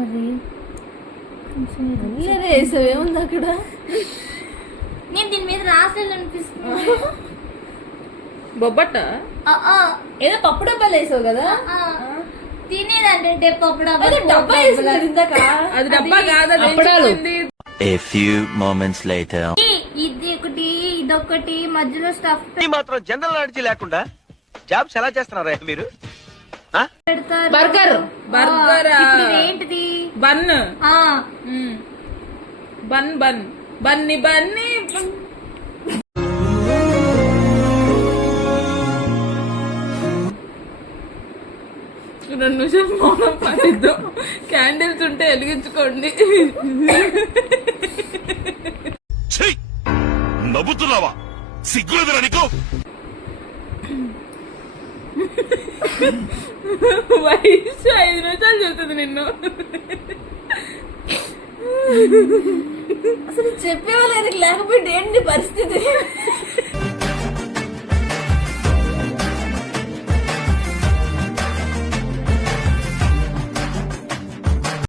అది ఏముంది అక్కడ? నేను దీని మీద రాసేది అనిపిస్తుంది. బొబ్బట్ట ఏదో పప్పు డబ్బాలు వేసావు కదా? తినేదంటే పప్పు డబ్బా ఇందాక అది డబ్బా కాదు. A few moments later. ఇది ఒకటి ఇదొకటి మధ్యలో స్టఫ్ మాత్రం జనరల్ నాలెడ్జ్ లేకుండా జాబ్స్ ఎలా చేస్తున్నారా మీరు? పెడతారు. బర్గర్ ఏంటిది? Bun bun bun Bunny Bunny రెండు నిమిషాలు మౌనం పాటిద్దాం. క్యాండిల్స్ ఉంటే వెలిగించుకోండి. నవ్వుతున్నావా? సిగ్గులేదురా నీకు? వయసు 5 నిమిషాలు చూస్తుంది నిన్ను. అసలు చెప్పేవాళ్ళు లేకపోతే ఏంటి పరిస్థితి?